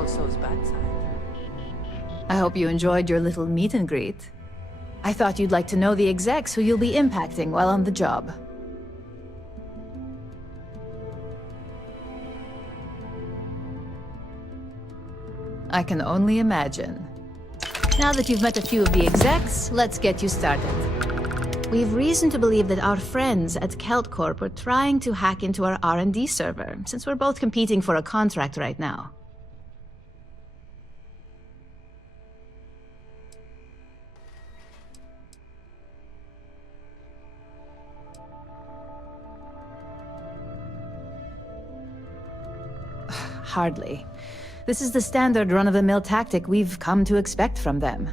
also his bad side. I hope you enjoyed your little meet and greet. I thought you'd like to know the execs who you'll be impacting while on the job. I can only imagine. Now that you've met a few of the execs, let's get you started. We've reason to believe that our friends at Kelt Corp are trying to hack into our R&D server, since we're both competing for a contract right now. Hardly. This is the standard run-of-the-mill tactic we've come to expect from them.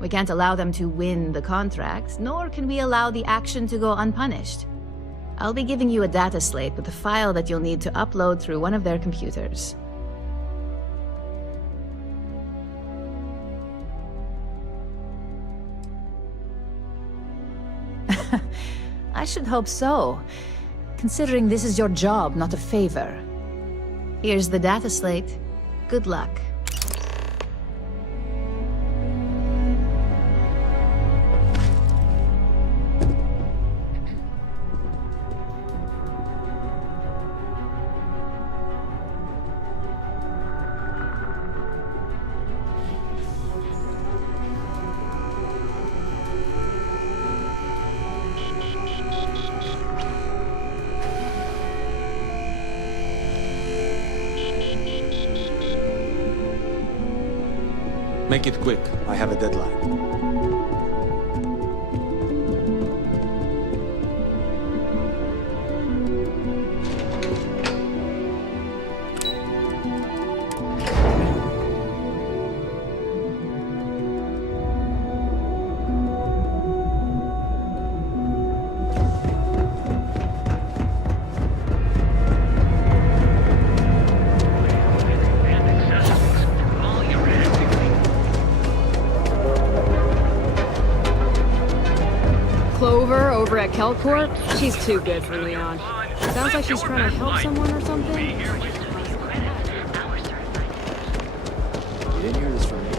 We can't allow them to win the contract, nor can we allow the action to go unpunished. I'll be giving you a data slate with a file that you'll need to upload through one of their computers. I should hope so, considering this is your job, not a favor. Here's the data slate. Good luck. Make it quick. I have a deadline. Clover over at Kelcorp? She's too good for Leon. Sounds like she's trying to help someone or something. You didn't hear this from me.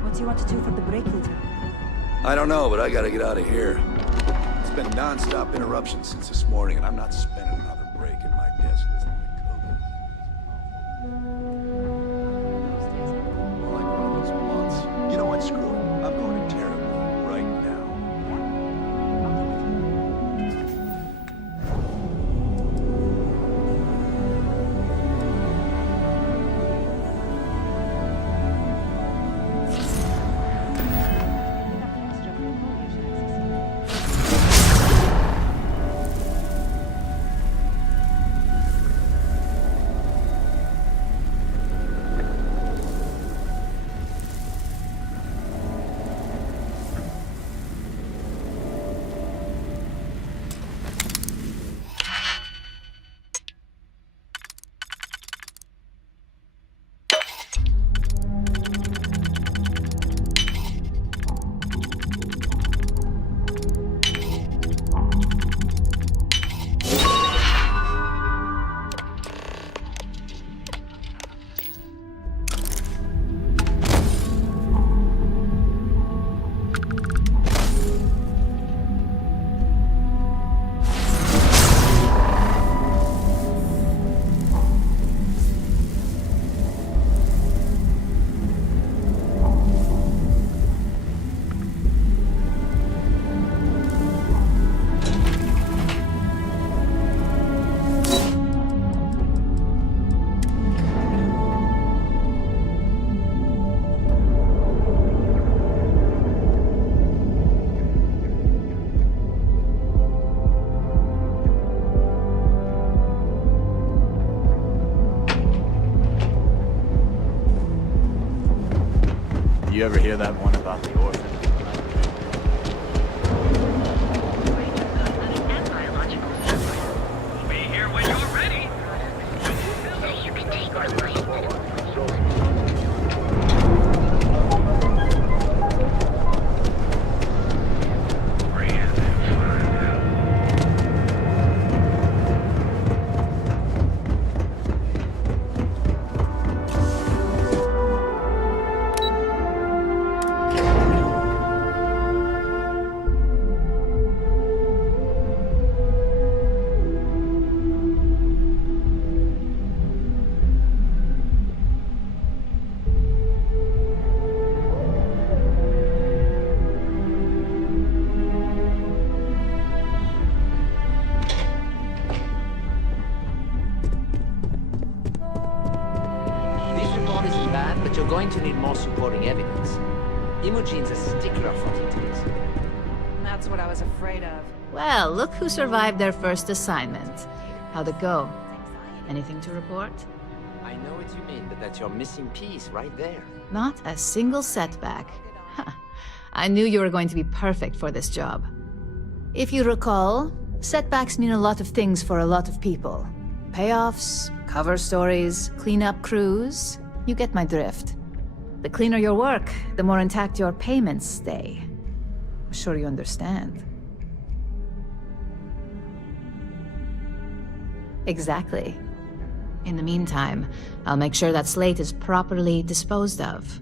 What do you want to do for the break, Leader? I don't know, but I gotta get out of here. It's been non-stop interruptions since this morning, and I'm not spending another break at my desk listening to code. More like one of those months. You know what? Screw it. I'm going to terribly right now. You ever hear that one about the orphan? But you're going to need more supporting evidence. Imogene's a stickler for details. That's what I was afraid of. Well, look who survived their first assignment. How'd it go? Anything to report? I know what you mean, but that's your missing piece right there. Not a single setback. Huh. I knew you were going to be perfect for this job. If you recall, setbacks mean a lot of things for a lot of people. Payoffs, cover stories, cleanup crews. You get my drift. The cleaner your work, the more intact your payments stay. I'm sure you understand. Exactly. In the meantime, I'll make sure that slate is properly disposed of.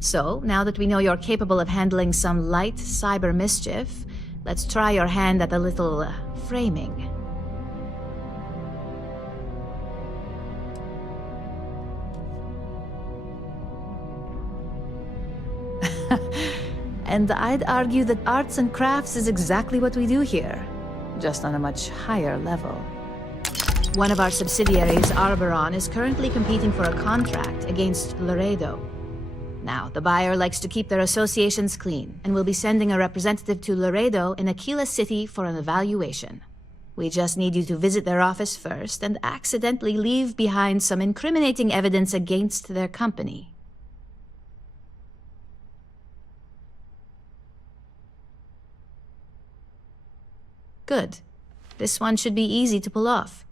So, now that we know you're capable of handling some light cyber mischief, let's try your hand at a little framing. And I'd argue that arts and crafts is exactly what we do here, just on a much higher level. One of our subsidiaries, Arboron, is currently competing for a contract against Laredo. Now, the buyer likes to keep their associations clean, and will be sending a representative to Laredo in Aquila City for an evaluation. We just need you to visit their office first and accidentally leave behind some incriminating evidence against their company. Good. This one should be easy to pull off.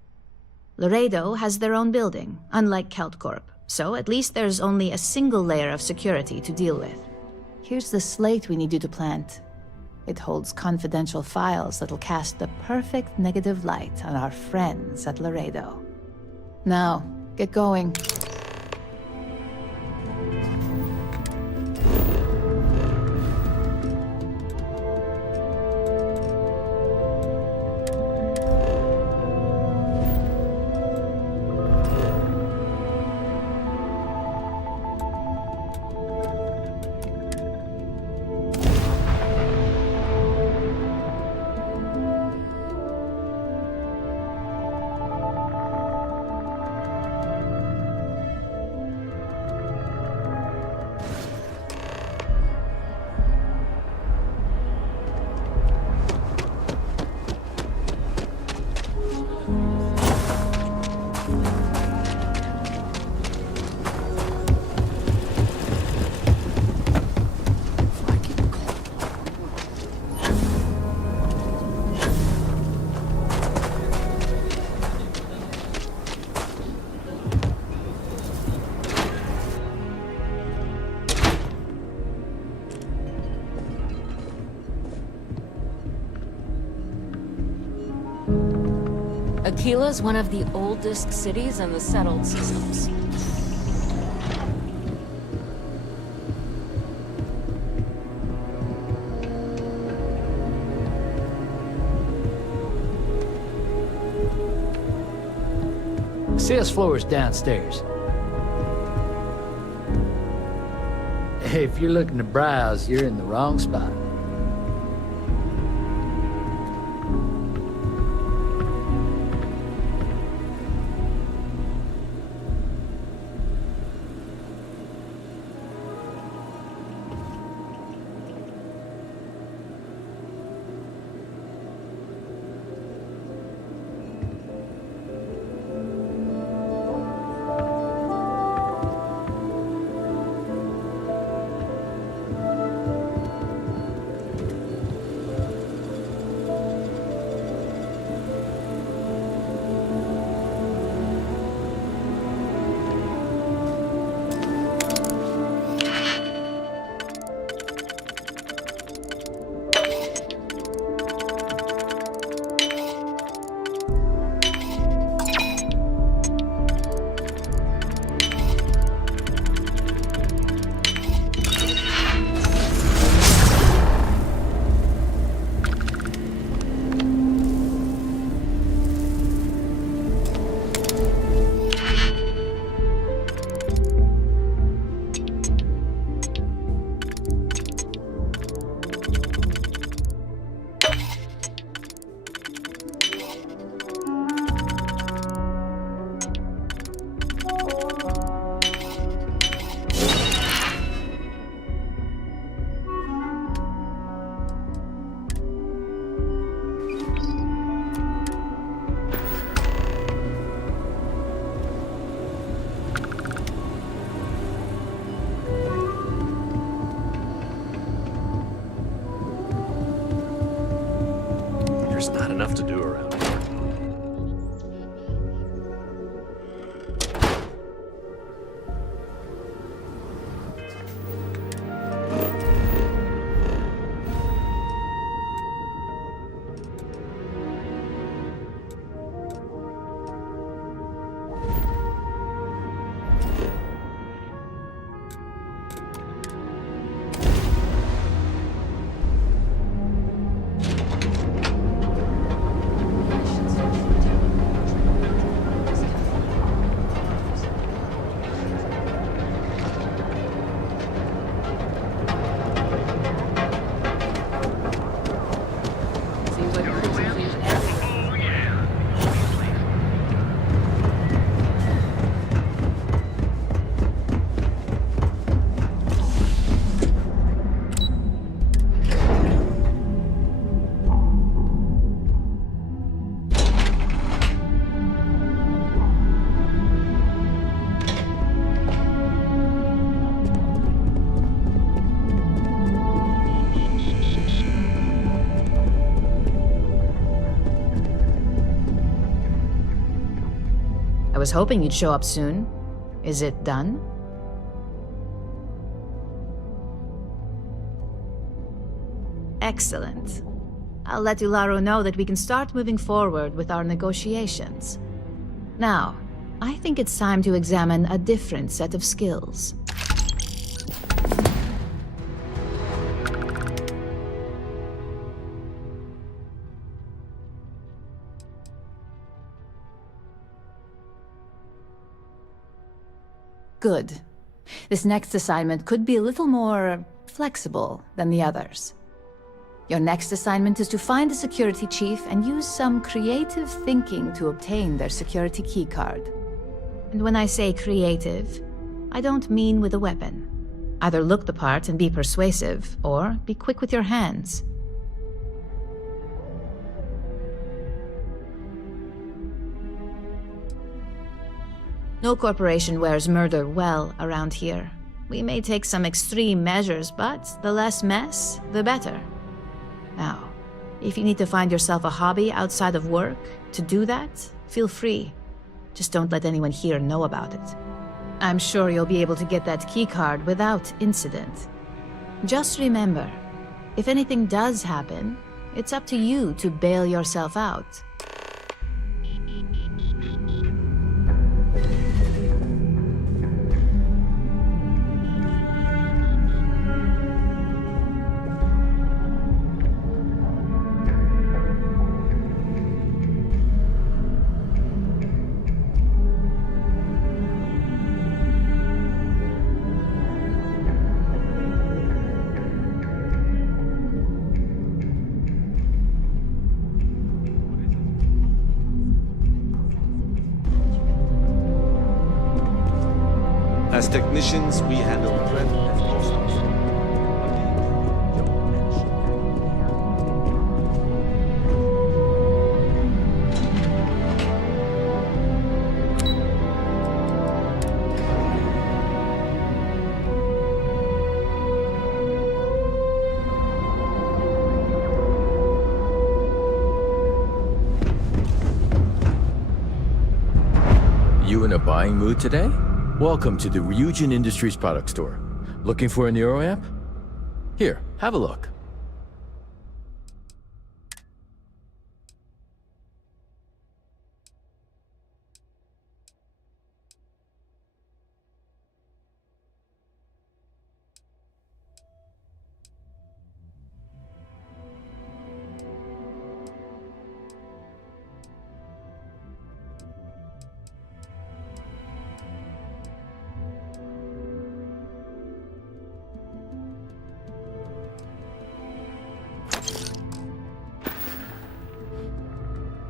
Laredo has their own building, unlike KeltCorp, so at least there's only a single layer of security to deal with. Here's the slate we need you to plant. It holds confidential files that'll cast the perfect negative light on our friends at Laredo. Now, get going. Aquila's one of the oldest cities in the settled systems. Sales floor is downstairs. If you're looking to browse, you're in the wrong spot. There's not enough to do around here. Seems like there's some things everywhere. I was hoping you'd show up soon. Is it done? Excellent. I'll let Ularo know that we can start moving forward with our negotiations. Now, I think it's time to examine a different set of skills. Good. This next assignment could be a little more flexible than the others. Your next assignment is to find a security chief and use some creative thinking to obtain their security keycard. And when I say creative, I don't mean with a weapon. Either look the part and be persuasive, or be quick with your hands. No corporation wears murder well around here. We may take some extreme measures, but the less mess, the better. Now, if you need to find yourself a hobby outside of work to do that, feel free. Just don't let anyone here know about it. I'm sure you'll be able to get that keycard without incident. Just remember, if anything does happen, it's up to you to bail yourself out. As technicians, we handle threat and customers. You in a buying mood today? Welcome to the Ryujin Industries product store. Looking for a Neuro amp? Here, have a look.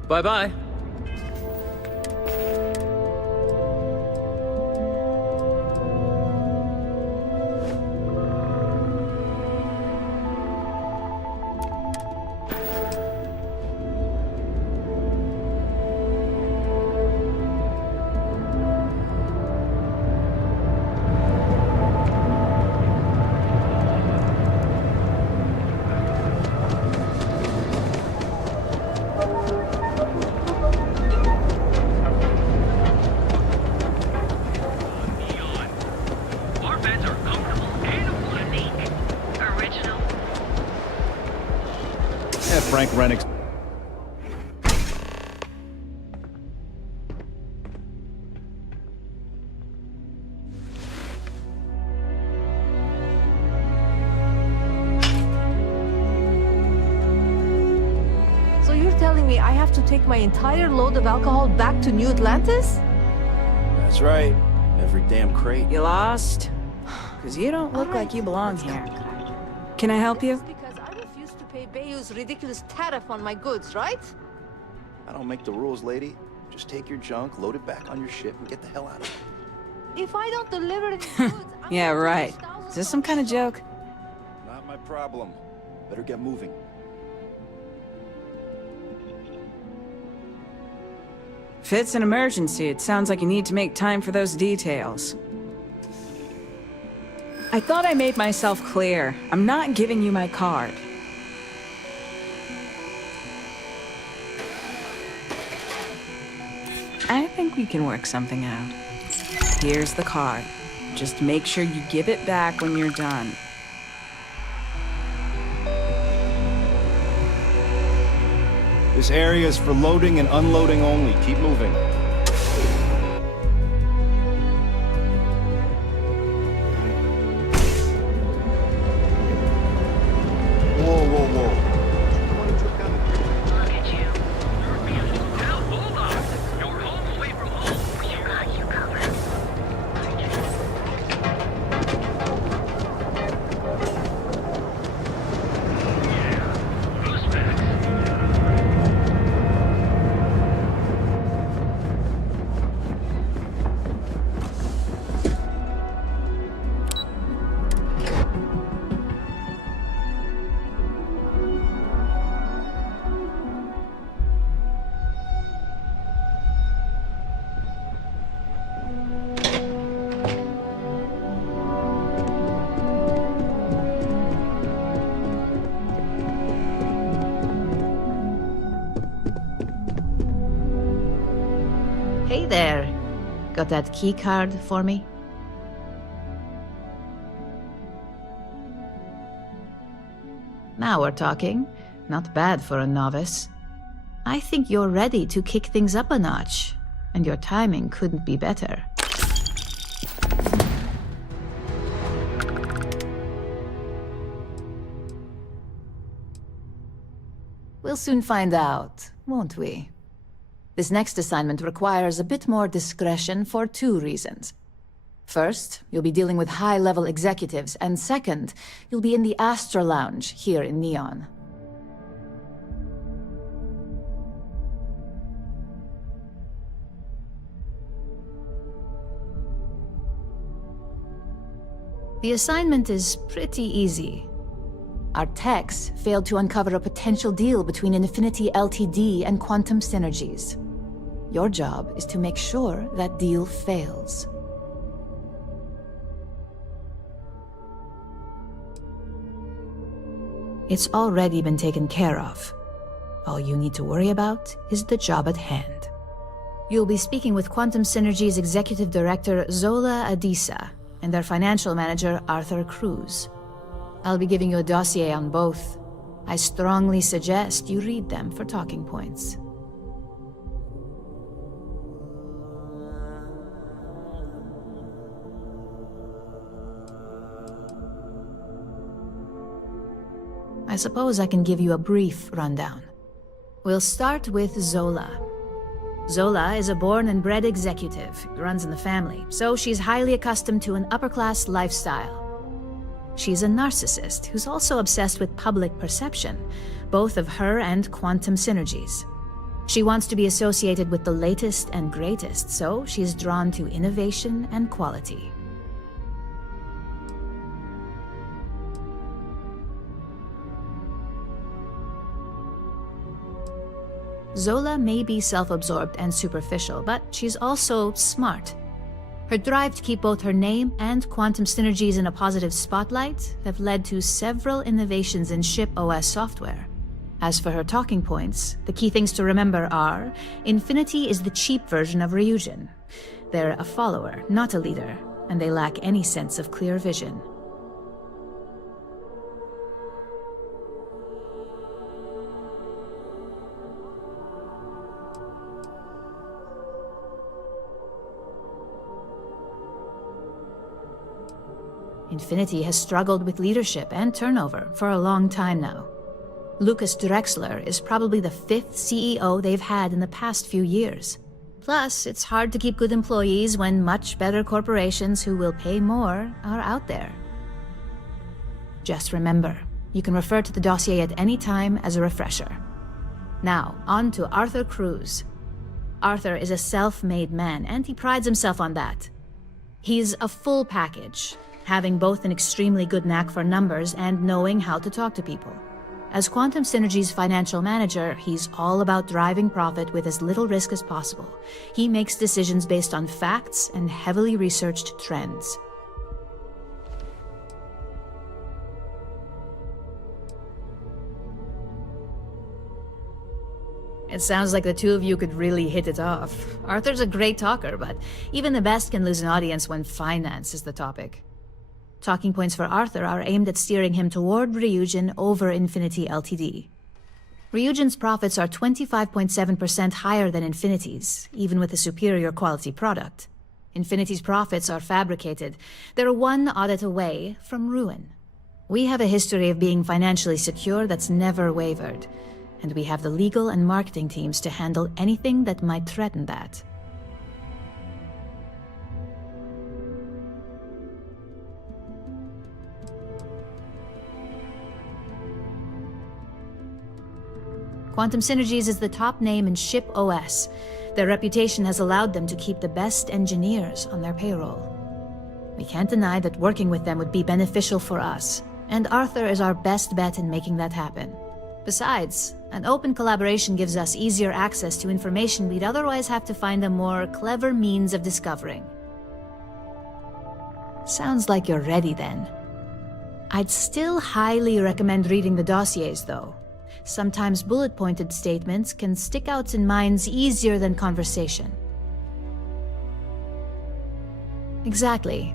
Bye-bye. Renix. So you're telling me I have to take my entire load of alcohol back to New Atlantis? That's right. Every damn crate. You lost? Because you don't look like you belong here. Can I help you? Because I refuse to pay Bayou's ridiculous tariff on my goods, right? I don't make the rules, lady. Just take your junk, load it back on your ship, and get the hell out of here. If I don't deliver any goods, I'm Yeah, gonna right. lose thousands Is this some kind of joke? Not my problem. Better get moving. If it's an emergency, it sounds like you need to make time for those details. I thought I made myself clear. I'm not giving you my card. I think we can work something out. Here's the card. Just make sure you give it back when you're done. This area is for loading and unloading only. Keep moving. Whoa, whoa, whoa. Look at you. Now hold on. You're home away from home. We got you covered. Yeah. Who's back? Hey there. Got that key card for me? Now we're talking. Not bad for a novice. I think you're ready to kick things up a notch, and your timing couldn't be better. We'll soon find out, won't we? This next assignment requires a bit more discretion for 2 reasons. First, you'll be dealing with high-level executives, and second, you'll be in the Astra Lounge here in Neon. The assignment is pretty easy. Our techs failed to uncover a potential deal between Infinity Ltd and Quantum Synergies. Your job is to make sure that deal fails. It's already been taken care of. All you need to worry about is the job at hand. You'll be speaking with Quantum Synergy's Executive Director Zola Adisa and their Financial Manager Arthur Cruz. I'll be giving you a dossier on both. I strongly suggest you read them for talking points. I suppose I can give you a brief rundown. We'll start with Zola. Zola is a born and bred executive. It runs in the family, so she's highly accustomed to an upper-class lifestyle. She's a narcissist who's also obsessed with public perception, both of her and Quantum Synergies. She wants to be associated with the latest and greatest, so she's drawn to innovation and quality. Zola may be self-absorbed and superficial, but she's also smart. Her drive to keep both her name and Quantum Synergies in a positive spotlight have led to several innovations in ship OS software. As for her talking points, the key things to remember are: Infinity is the cheap version of Ryujin. They're a follower, not a leader, and they lack any sense of clear vision. Infinity has struggled with leadership and turnover for a long time now. Lucas Drexler is probably the 5th CEO they've had in the past few years. Plus, it's hard to keep good employees when much better corporations who will pay more are out there. Just remember, you can refer to the dossier at any time as a refresher. Now, on to Arthur Cruz. Arthur is a self-made man, and he prides himself on that. He's a full package, having both an extremely good knack for numbers and knowing how to talk to people. As Quantum Synergy's financial manager, he's all about driving profit with as little risk as possible. He makes decisions based on facts and heavily researched trends. It sounds like the two of you could really hit it off. Arthur's a great talker, but even the best can lose an audience when finance is the topic. Talking points for Arthur are aimed at steering him toward Ryujin over Infinity Ltd. Ryujin's profits are 25.7% higher than Infinity's, even with a superior quality product. Infinity's profits are fabricated. They're one audit away from ruin. We have a history of being financially secure that's never wavered, and we have the legal and marketing teams to handle anything that might threaten that. Quantum Synergies is the top name in ship OS. Their reputation has allowed them to keep the best engineers on their payroll. We can't deny that working with them would be beneficial for us, and Arthur is our best bet in making that happen. Besides, an open collaboration gives us easier access to information we'd otherwise have to find a more clever means of discovering. Sounds like you're ready then. I'd still highly recommend reading the dossiers, though. Sometimes bullet-pointed statements can stick out in minds easier than conversation. Exactly.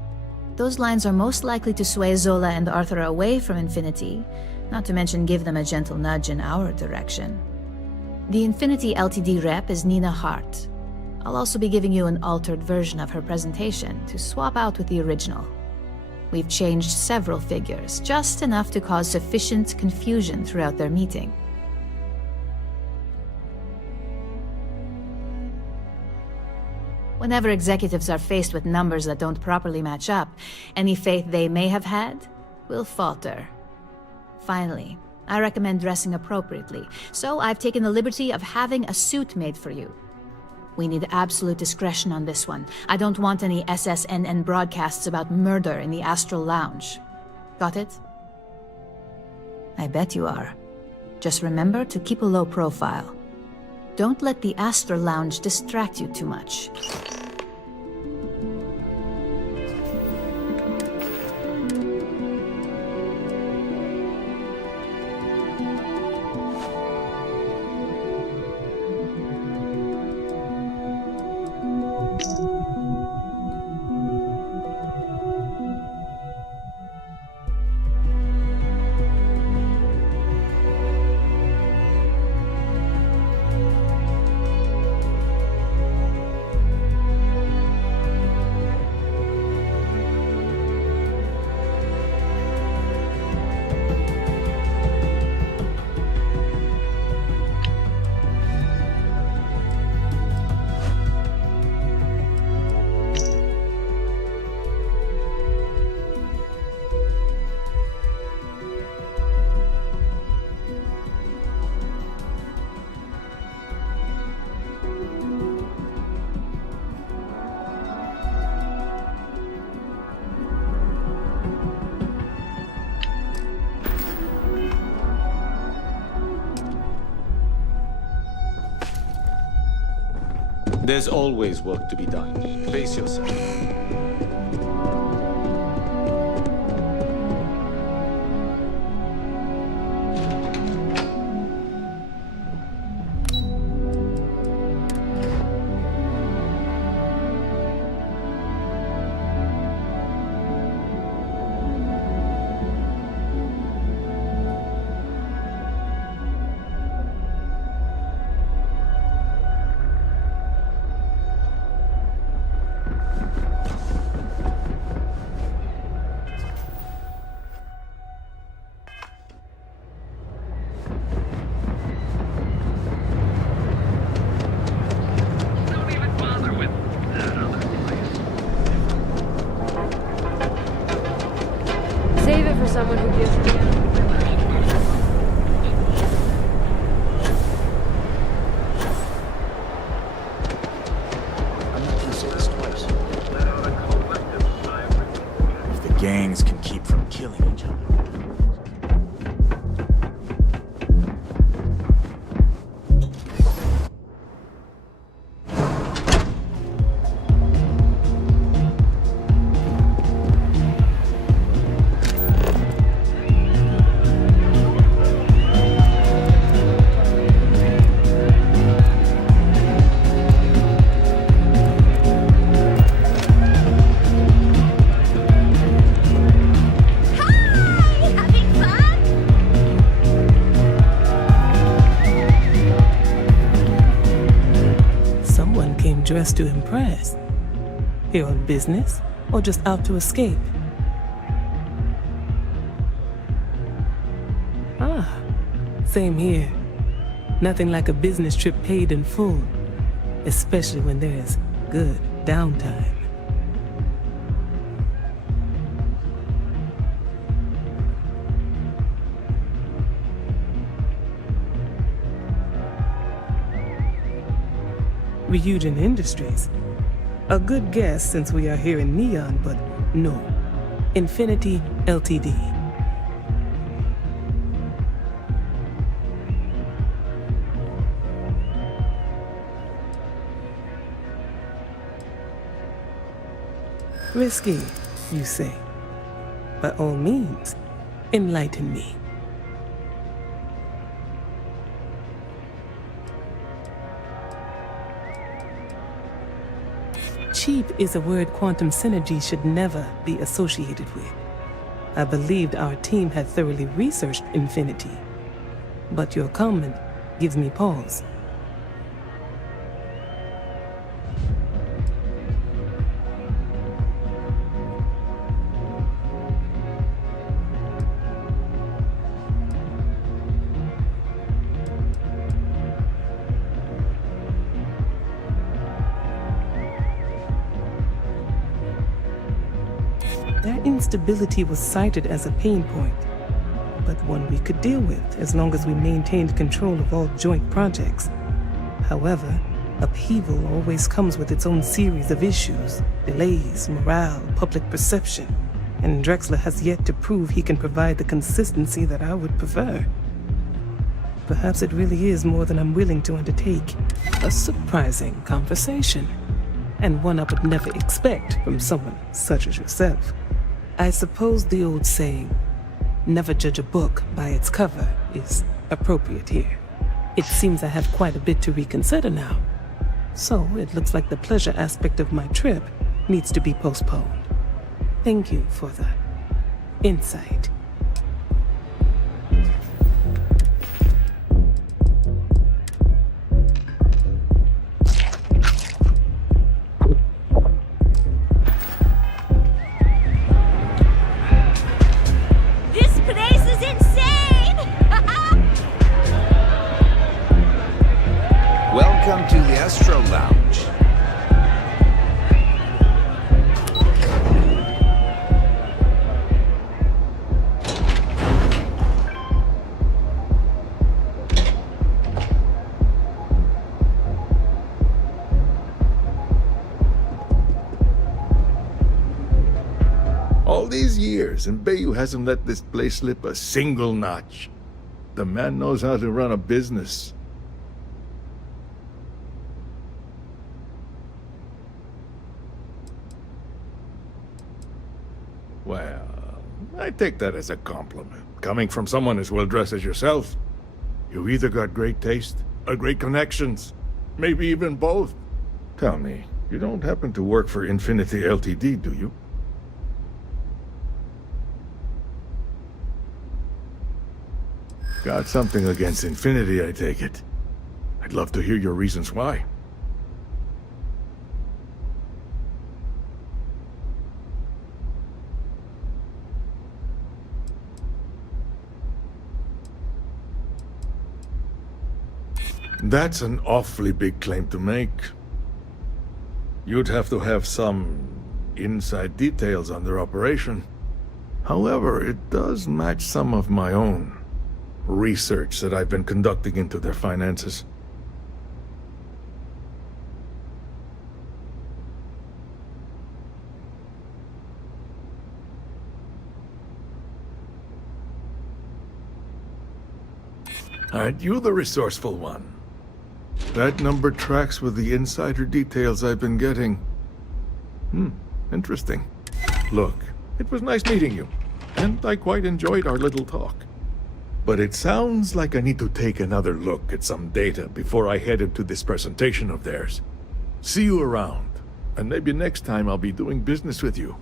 Those lines are most likely to sway Zola and Arthur away from Infinity, not to mention give them a gentle nudge in our direction. The Infinity Ltd rep is Nina Hart. I'll also be giving you an altered version of her presentation to swap out with the original. We've changed several figures, just enough to cause sufficient confusion throughout their meeting. Whenever executives are faced with numbers that don't properly match up, any faith they may have had will falter. Finally, I recommend dressing appropriately, so I've taken the liberty of having a suit made for you. We need absolute discretion on this one. I don't want any SSNN broadcasts about murder in the Astral Lounge. Got it? I bet you are. Just remember to keep a low profile. Don't let the Astral Lounge distract you too much. There's always work to be done. Pace yourself. dressed to impress? Here on business, or just out to escape? Ah, same here. Nothing like a business trip paid in full, especially when there's good downtime. Ryujin Industries. A good guess since we are here in Neon, but no. Infinity Ltd. Risky, you say? By all means, enlighten me. Cheap is a word quantum synergy should never be associated with. I believed our team had thoroughly researched Infinity, but your comment gives me pause. Their instability was cited as a pain point, but one we could deal with as long as we maintained control of all joint projects. However, upheaval always comes with its own series of issues, delays, morale, public perception, and Drexler has yet to prove he can provide the consistency that I would prefer. Perhaps it really is more than I'm willing to undertake. A surprising conversation, and one I would never expect from someone such as yourself. I suppose the old saying, never judge a book by its cover, is appropriate here. It seems I have quite a bit to reconsider now. So it looks like the pleasure aspect of my trip needs to be postponed. Thank you for the insight. Welcome to the Astro Lounge. All these years, and Bayou hasn't let this place slip a single notch. The man knows how to run a business. Well, I take that as a compliment. Coming from someone as well-dressed as yourself, you either got great taste or great connections. Maybe even both. Tell me, you don't happen to work for Infinity Ltd, do you? Got something against Infinity, I take it. I'd love to hear your reasons why. That's an awfully big claim to make. You'd have to have some inside details on their operation. However, it does match some of my own research that I've been conducting into their finances. Aren't you the resourceful one? That number tracks with the insider details I've been getting. Interesting. Look, it was nice meeting you, and I quite enjoyed our little talk. But it sounds like I need to take another look at some data before I head into this presentation of theirs. See you around, and maybe next time I'll be doing business with you.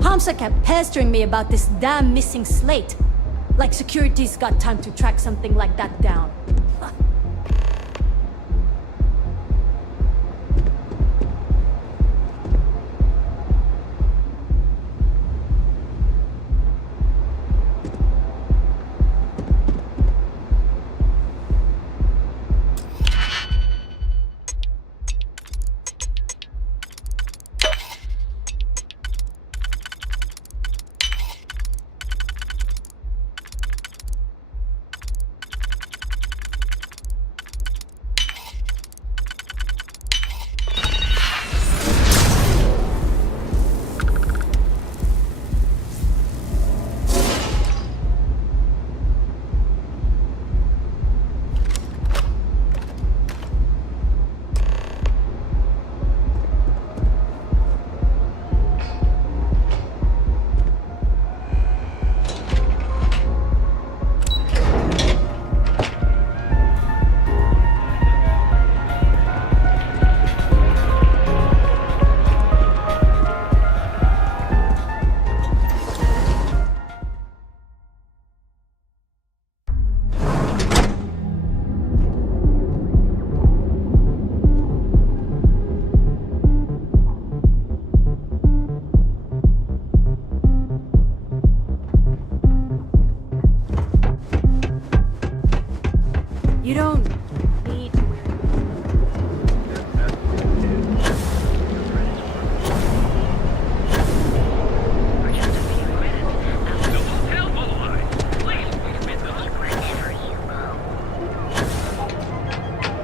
Hamsa kept pestering me about this damn missing slate. Like security's got time to track something like that down. You don't need to wear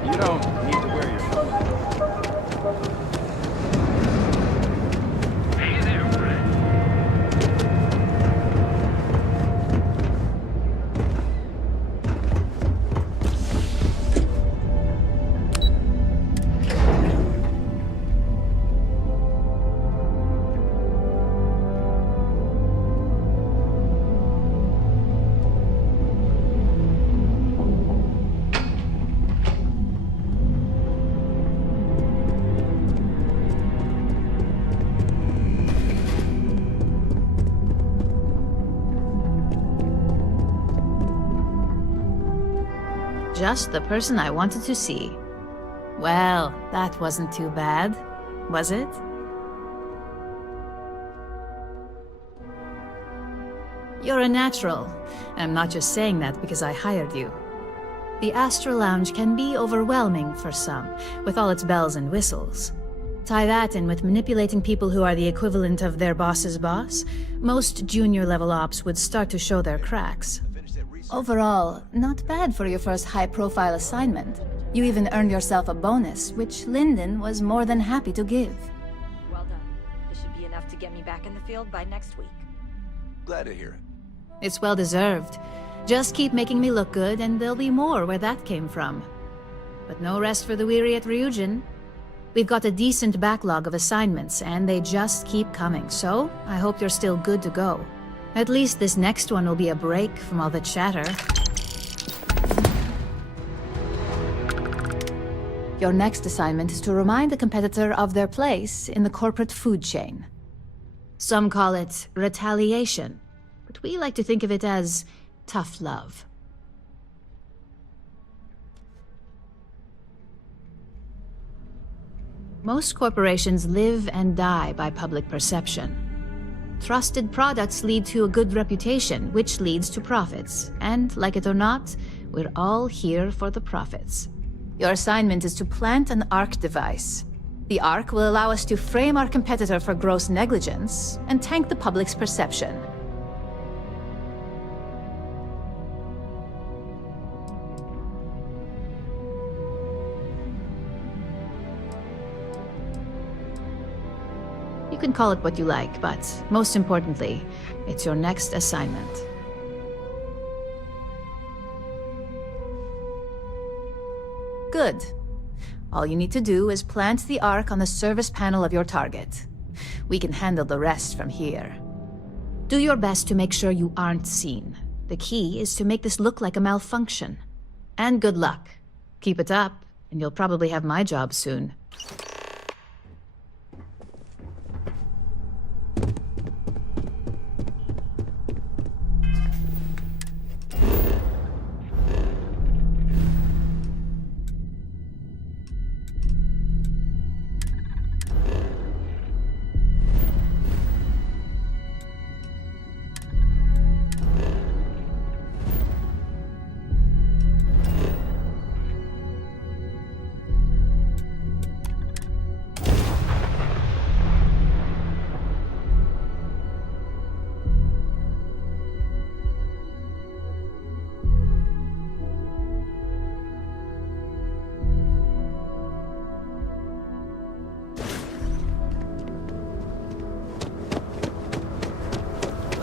You don't need to wear your... Hey there, friend. Just the person I wanted to see. Well, that wasn't too bad, was it? You're a natural, and I'm not just saying that because I hired you. The Astral Lounge can be overwhelming for some, with all its bells and whistles. Tie that in with manipulating people who are the equivalent of their boss's boss, most junior-level ops would start to show their cracks. Overall, not bad for your first high-profile assignment. You even earned yourself a bonus, which Lyndon was more than happy to give. Well done. This should be enough to get me back in the field by next week. Glad to hear it. It's well-deserved. Just keep making me look good, and there'll be more where that came from. But no rest for the weary at Ryujin. We've got a decent backlog of assignments, and they just keep coming, so I hope you're still good to go. At least this next one will be a break from all the chatter. Your next assignment is to remind the competitor of their place in the corporate food chain. Some call it retaliation, but we like to think of it as tough love. Most corporations live and die by public perception. Trusted products lead to a good reputation, which leads to profits. And, like it or not, we're all here for the profits. Your assignment is to plant an ARC device. The ARC will allow us to frame our competitor for gross negligence and tank the public's perception. You can call it what you like, but most importantly, it's your next assignment. Good. All you need to do is plant the ARC on the service panel of your target. We can handle the rest from here. Do your best to make sure you aren't seen. The key is to make this look like a malfunction. And good luck. Keep it up, and you'll probably have my job soon.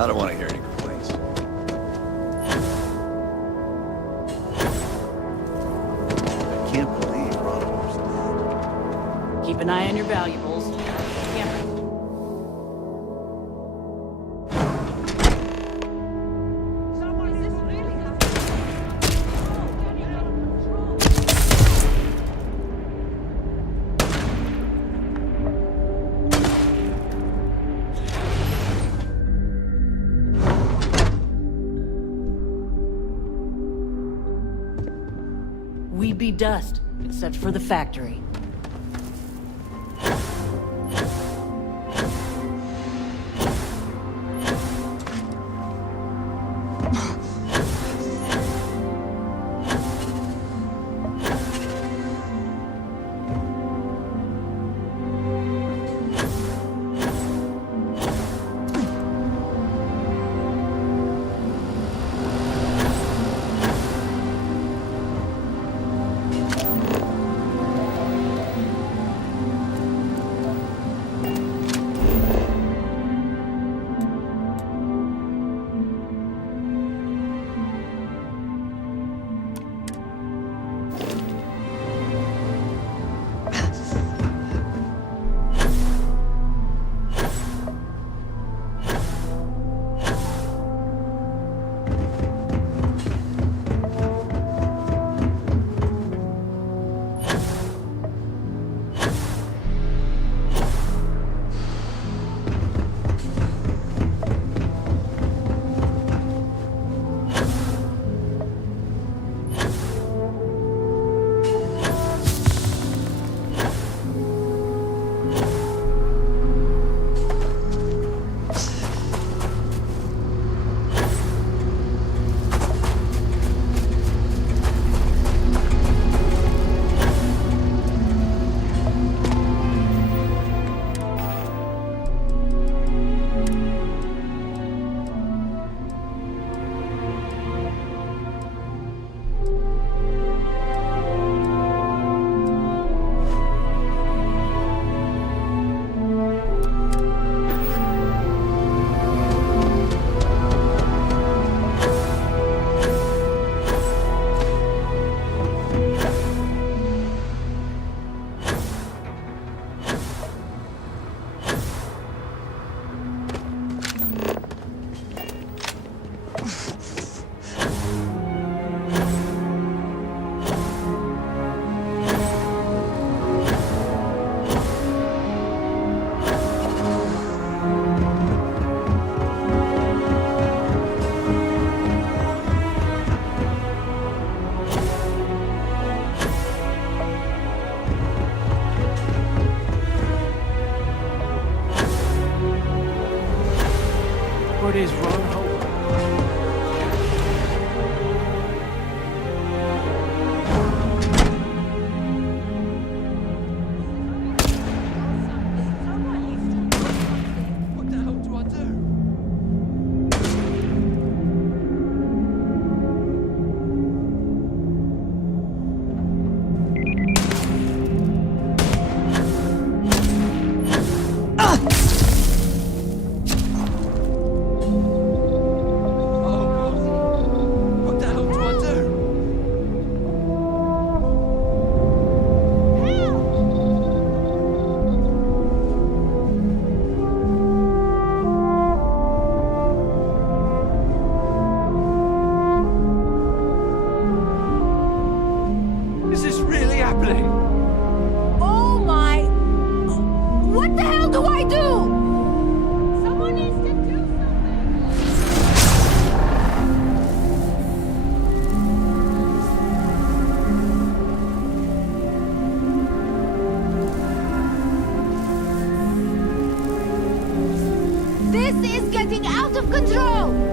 I don't want to hear any complaints. I can't believe Rodinor's dead. Keep an eye on your valuables. Camera. We'd be dust, except for the factory. What is wrong, Hope? Is this really happening? Oh my... What the hell do I do? Someone needs to do something. This is getting out of control!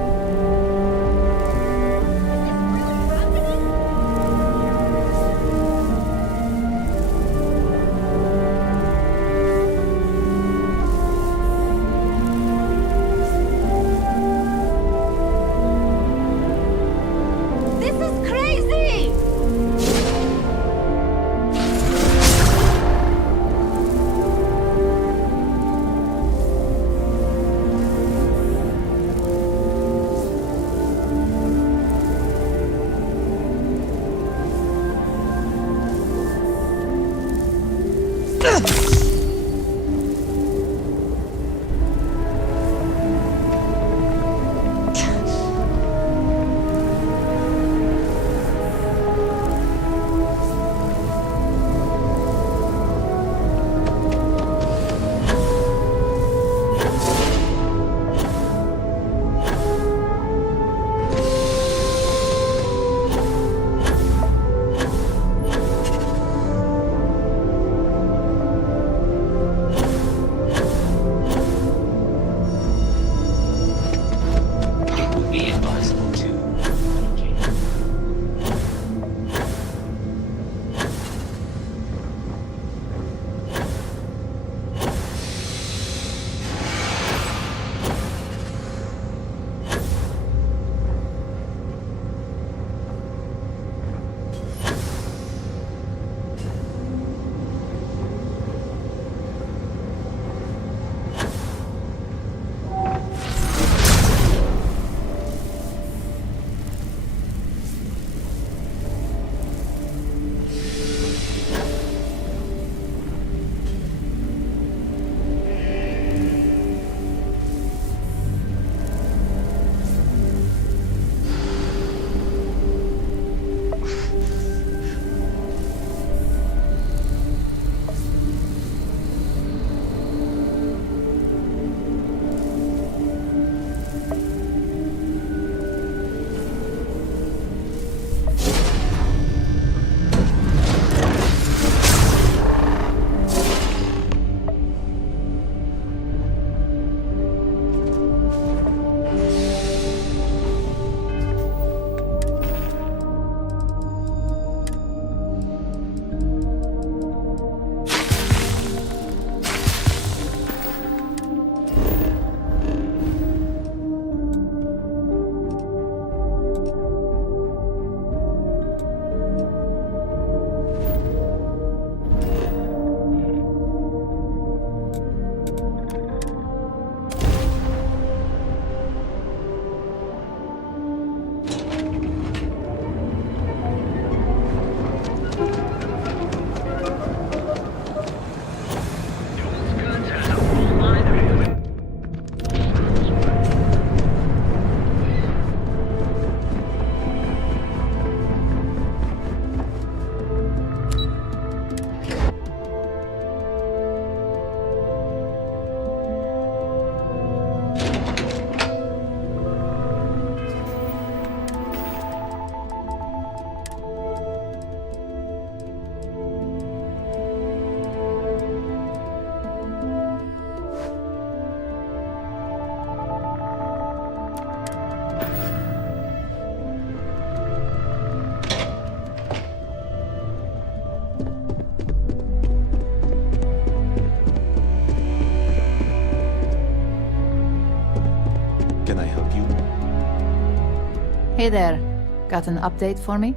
Hey there. Got an update for me?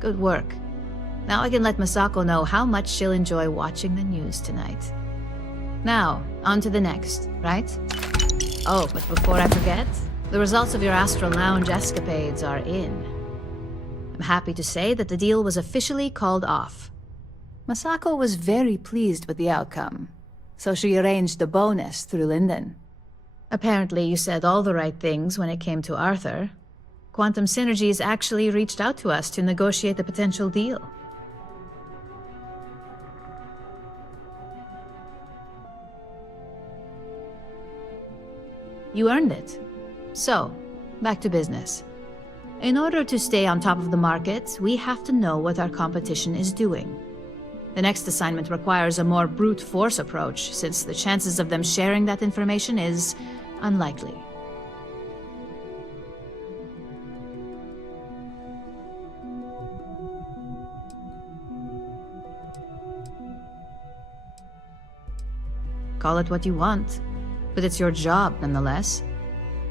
Good work. Now I can let Masako know how much she'll enjoy watching the news tonight. Now, on to the next, right? Oh, but before I forget, the results of your Astral Lounge escapades are in. I'm happy to say that the deal was officially called off. Masako was very pleased with the outcome, so she arranged a bonus through Linden. Apparently you said all the right things when it came to Arthur. Quantum Synergies actually reached out to us to negotiate the potential deal. You earned it. So, back to business. In order to stay on top of the market, we have to know what our competition is doing. The next assignment requires a more brute force approach, since the chances of them sharing that information is unlikely. Call it what you want, but it's your job nonetheless.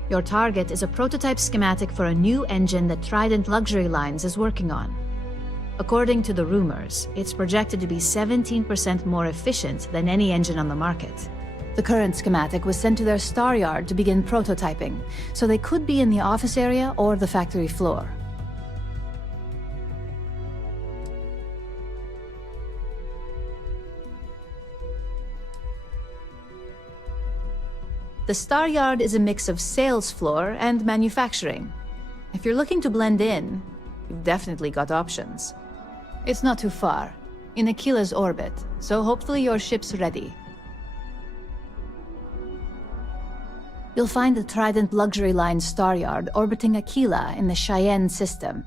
Your target is a prototype schematic for a new engine that Trident Luxury Lines is working on. According to the rumors, it's projected to be 17% more efficient than any engine on the market. The current schematic was sent to their Star Yard to begin prototyping, so they could be in the office area or the factory floor. The Star Yard is a mix of sales floor and manufacturing. If you're looking to blend in, you've definitely got options. It's not too far, in Aquila's orbit, so hopefully your ship's ready. You'll find the Trident Luxury Line Star Yard orbiting Aquila in the Cheyenne system.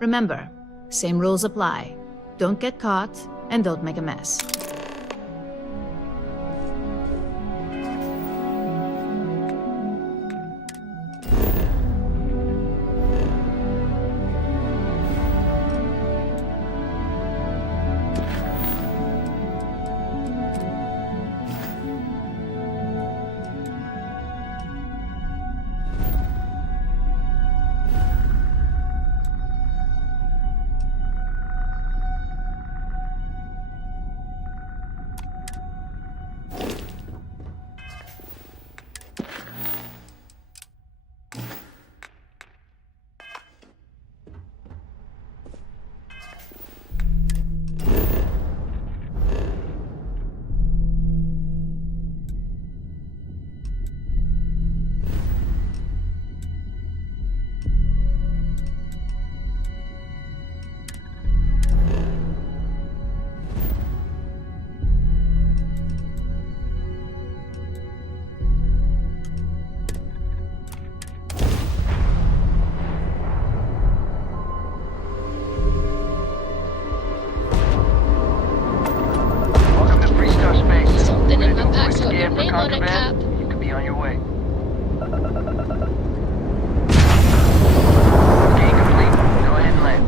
Remember, same rules apply. Don't get caught, and don't make a mess. You could be on your way. Okay, complete. Go ahead and land.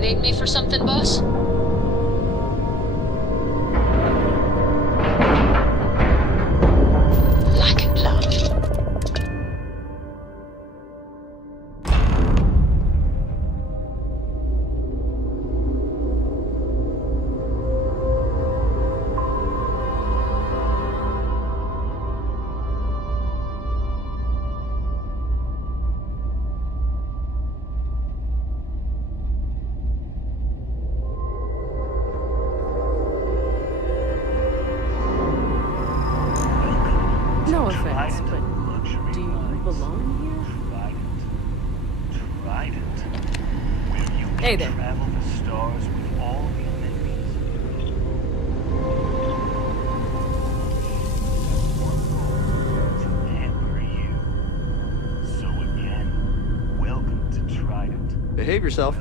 Need me for something, boss? Like it, love. No offense, but do you belong here? Trident. Where you Hey can there. travel the stars with yourself.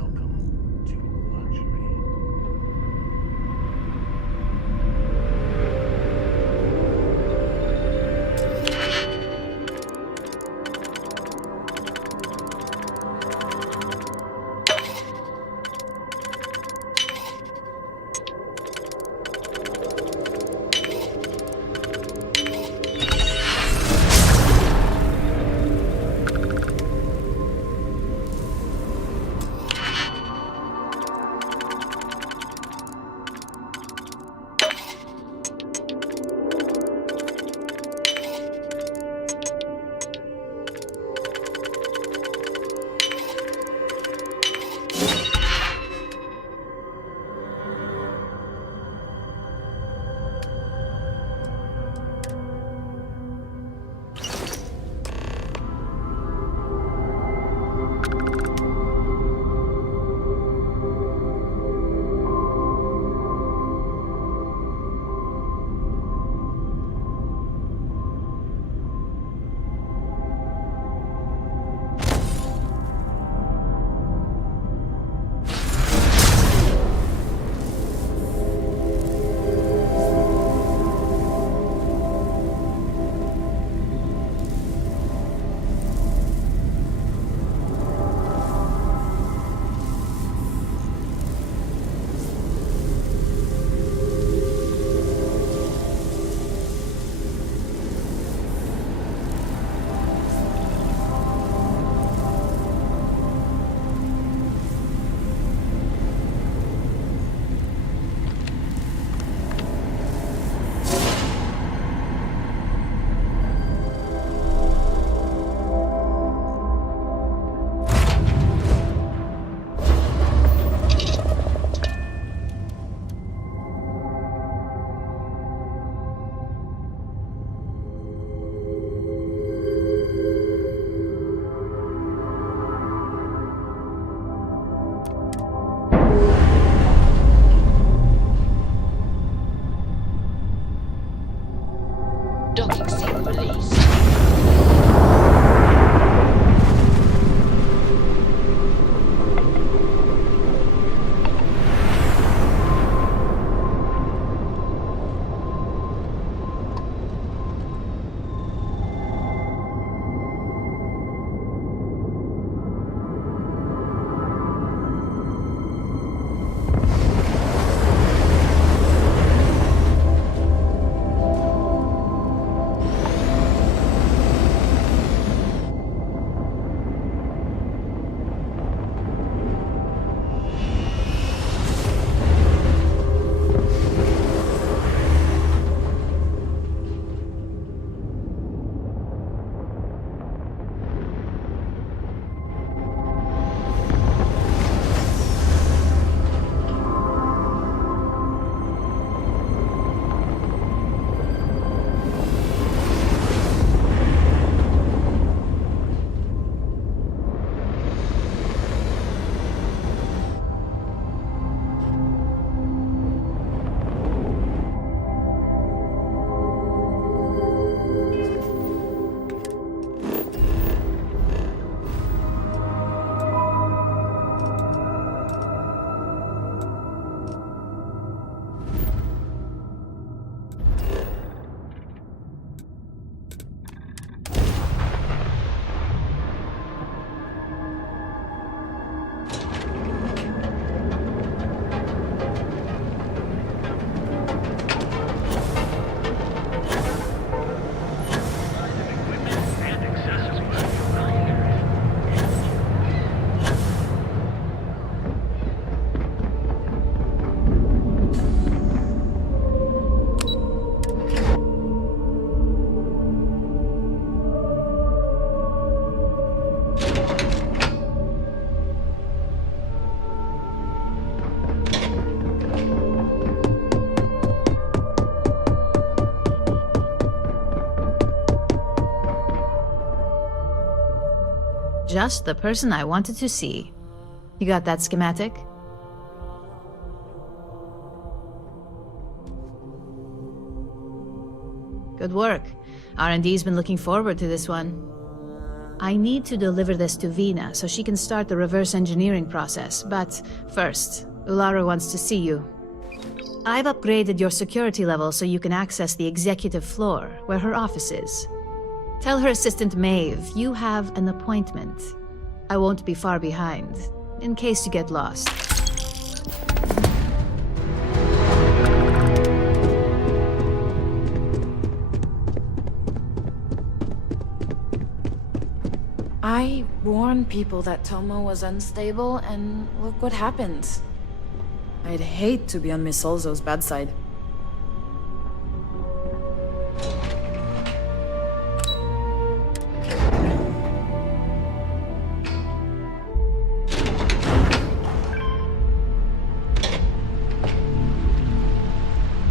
Docking seal released. Just the person I wanted to see. You got that schematic? Good work. R&D's been looking forward to this one. I need to deliver this to Vina so she can start the reverse engineering process, but first, Ularu wants to see you. I've upgraded your security level so you can access the executive floor, where her office is. Tell her assistant Maeve you have an appointment. I won't be far behind, in case you get lost. I warned people that Tomo was unstable, and look what happened. I'd hate to be on Miss Olzo's bad side.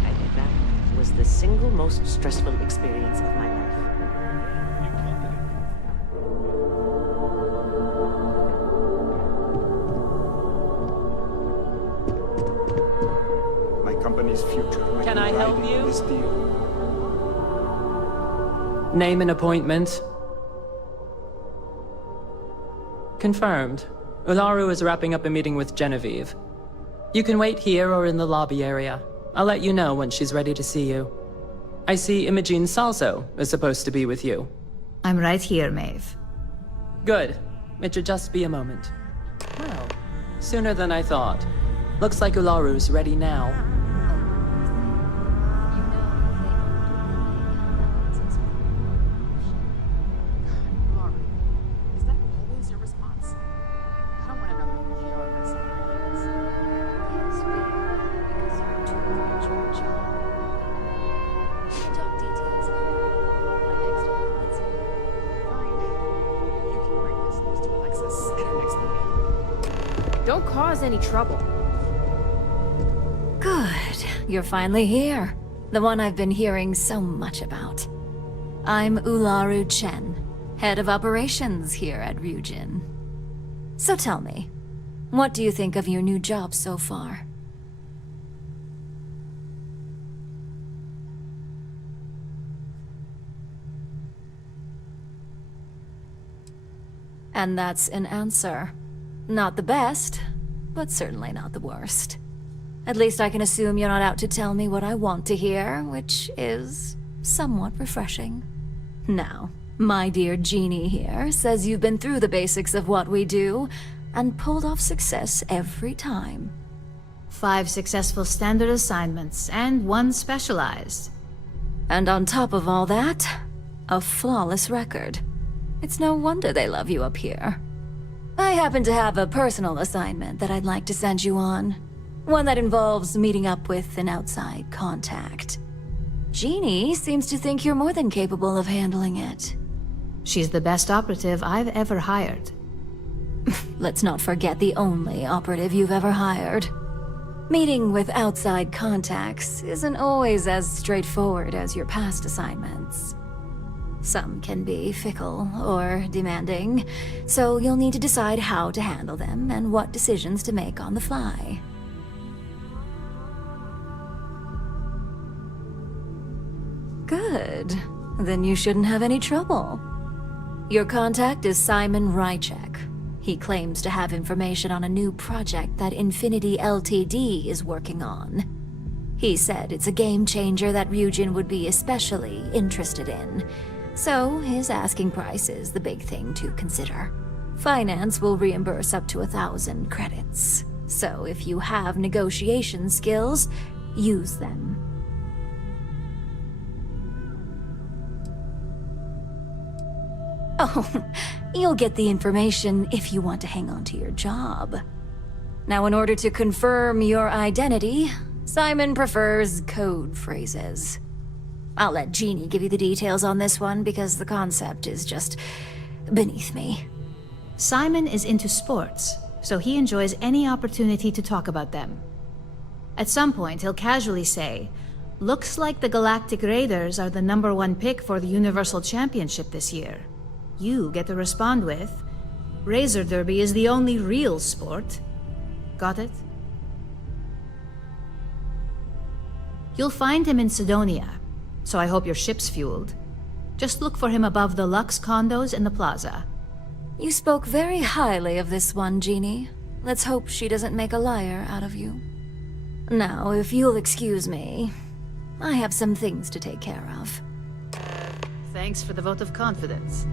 I did that. It was the single most stressful experience of my life. Company's future. Can I help you? This deal. Name and appointment. Confirmed. Ularu is wrapping up a meeting with Genevieve. You can wait here or in the lobby area. I'll let you know when she's ready to see you. I see Imogene Salso is supposed to be with you. I'm right here, Maeve. Good. It should just be a moment. Well, sooner than I thought. Looks like Ularu's ready now. Don't cause any trouble. Good. You're finally here. The one I've been hearing so much about. I'm Ularu Chen, head of operations here at Ryujin. So tell me, what do you think of your new job so far? And that's an answer. Not the best, but certainly not the worst. At least I can assume you're not out to tell me what I want to hear, which is somewhat refreshing. Now, my dear Jeannie here says you've been through the basics of what we do, and pulled off success every time. 5 successful standard assignments, and 1 specialized. And on top of all that, a flawless record. It's no wonder they love you up here. I happen to have a personal assignment that I'd like to send you on. One that involves meeting up with an outside contact. Jeannie seems to think you're more than capable of handling it. She's the best operative I've ever hired. Let's not forget the only operative you've ever hired. Meeting with outside contacts isn't always as straightforward as your past assignments. Some can be fickle or demanding, so you'll need to decide how to handle them and what decisions to make on the fly. Good. Then you shouldn't have any trouble. Your contact is Simon Rychek. He claims to have information on a new project that Infinity Ltd is working on. He said it's a game changer that Ryujin would be especially interested in. So, his asking price is the big thing to consider. Finance will reimburse up to 1,000 credits. So, if you have negotiation skills, use them. Oh, you'll get the information if you want to hang on to your job. Now, in order to confirm your identity, Simon prefers code phrases. I'll let Jeannie give you the details on this one because the concept is just beneath me. Simon is into sports, so he enjoys any opportunity to talk about them. At some point, he'll casually say, "Looks like the Galactic Raiders are the #1 pick for the Universal Championship this year." You get to respond with, "Razor Derby is the only real sport." Got it? You'll find him in Sidonia, so I hope your ship's fueled. Just look for him above the Lux condos in the plaza. You spoke very highly of this one, Jeannie. Let's hope she doesn't make a liar out of you. Now, if you'll excuse me, I have some things to take care of. Thanks for the vote of confidence.